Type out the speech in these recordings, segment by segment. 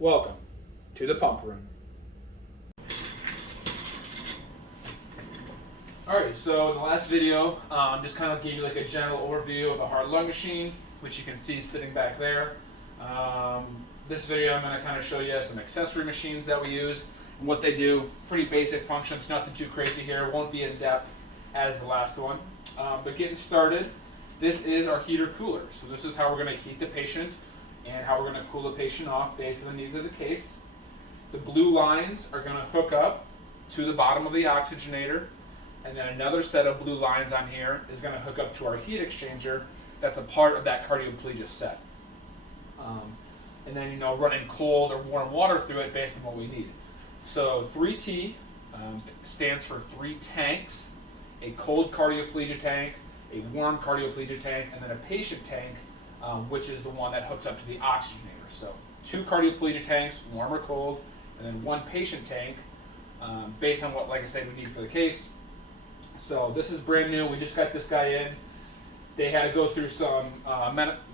Welcome to the pump room. Alright, so in the last video, just kind of gave you like a general overview of a hard lung machine, which you can see sitting back there. This video I'm going to kind of show you some accessory machines that we use and what they do. Pretty basic functions, nothing too crazy here. Won't be in depth as the last one. But getting started, this is our heater cooler. So this is how we're going to heat the patient and how we're going to cool the patient off based on the needs of the case. The blue lines are going to hook up to the bottom of the oxygenator, and then another set of blue lines on here is going to hook up to our heat exchanger that's a part of that cardioplegia set. And then, running cold or warm water through it based on what we need. So 3T stands for 3 tanks, a cold cardioplegia tank, a warm cardioplegia tank, and then a patient tank, which is the one that hooks up to the oxygenator. So 2 cardioplegia tanks, warm or cold, and then 1 patient tank, based on what, like I said, we need for the case. So this is brand new. We just got this guy in. They had to go through some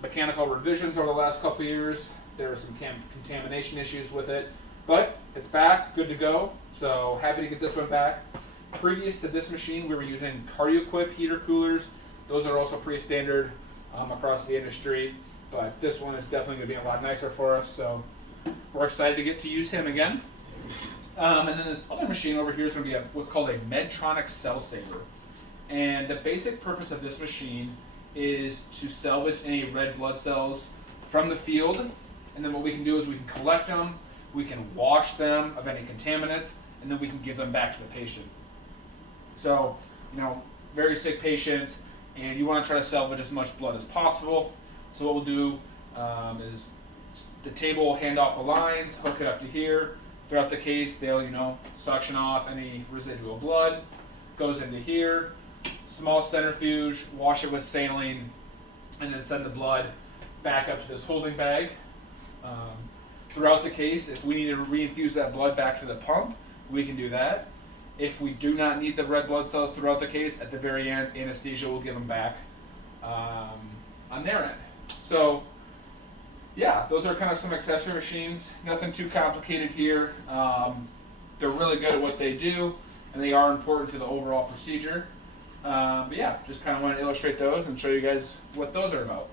mechanical revisions over the last couple of years. There were some contamination issues with it, but it's back, good to go. So happy to get this one back. Previous to this machine, we were using CardioQuip heater coolers. Those are also pretty standard across the industry, but this one is definitely going to be a lot nicer for us. So we're excited to get to use him again. And then this other machine over here is going to be what's called a Medtronic Cell Saver. And the basic purpose of this machine is to salvage any red blood cells from the field. And then what we can do is we can collect them, we can wash them of any contaminants, and then we can give them back to the patient. So, very sick patients, and you want to try to salvage as much blood as possible. So what we'll do is the table will hand off the lines, hook it up to here. Throughout the case, they'll, suction off any residual blood, goes into here, small centrifuge, wash it with saline, and then send the blood back up to this holding bag. Throughout the case, if we need to reinfuse that blood back to the pump, we can do that. If we do not need the red blood cells throughout the case, at the very end, anesthesia will give them back on their end. So, yeah, those are kind of some accessory machines. Nothing too complicated here. They're really good at what they do, and they are important to the overall procedure. But yeah, just kind of want to illustrate those and show you guys what those are about.